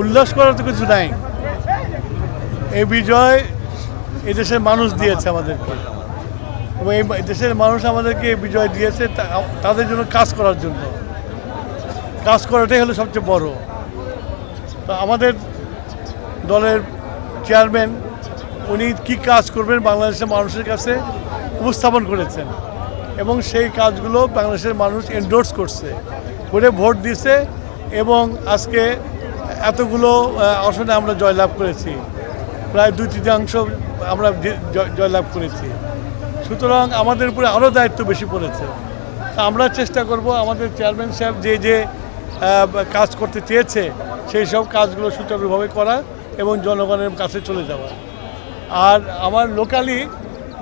উল্লাস করার তো কিছু নাই। এই বিজয় এই দেশের মানুষ দিয়েছে আমাদেরকে। এবং এই দেশের মানুষ আমাদেরকে এই বিজয় দিয়েছে তাদের জন্য কাজ করার জন্য। কাজ করাটাই হলো সবচেয়ে বড়। তো আমাদের দলের চেয়ারম্যান, উনি কি কাজ করবেন বাংলাদেশের মানুষের কাছে উপস্থাপন করেছেন। এবং সেই কাজগুলো বাংলাদেশের মানুষ এন্ডোর্স করছে। করে ভোট দিছে এবং আজকে এতগুলো আসনে আমরা জয়লাভ করেছি। প্রায় দুই তৃতীয়াংশ আমরা জয়লাভ করেছি। সুতরাং আমাদের উপরে আরও দায়িত্ব বেশি পড়েছে। আমরা চেষ্টা করব আমাদের চেয়ারম্যান সাহেব যে যে কাজ করতে চেয়েছে, সেই সব কাজগুলো সুচারুভাবে করা এবং জনগণের কাছে চলে যাওয়া। আর আমার লোকালি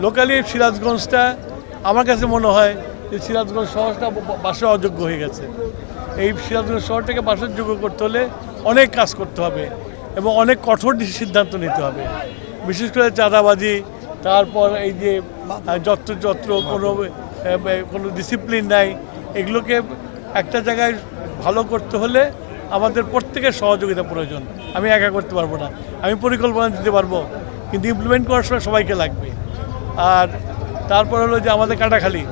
লোকালি সিরাজগঞ্জটা, আমার কাছে মনে হয় যে সিরাজগঞ্জ শহরটা বাসা অযোগ্য হয়ে গেছে। এই সিরাজগঞ্জ শহরটাকে বাসযোগ্য করতে হলে অনেক কাজ করতে হবে এবং অনেক কঠোর সিদ্ধান্ত নিতে হবে। বিশেষ করে চাঁদাবাজি, তারপর এই যে যত্র যত্র কোনো কোনো ডিসিপ্লিন নাই, এগুলোকে একটা জায়গায় ভালো করতে হলে আমাদের প্রত্যেকের সহযোগিতা প্রয়োজন। আমি একা করতে পারব না। আমি পরিকল্পনা দিতে পারব, কিন্তু ইমপ্লিমেন্ট করার সময় সবাইকে লাগবে। আর তারপর হলো যে আমাদের কাটাখালি।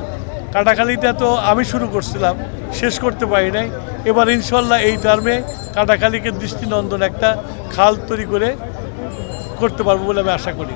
কাটাখালিটা তো আমি শুরু করছিলাম, শেষ করতে পারি নাই। এবার ইনশাল্লাহ এই টার্মে কাটাখালিকে দৃষ্টিনন্দন একটা খাল তৈরি করে করতে পারব বলে আমি আশা করি।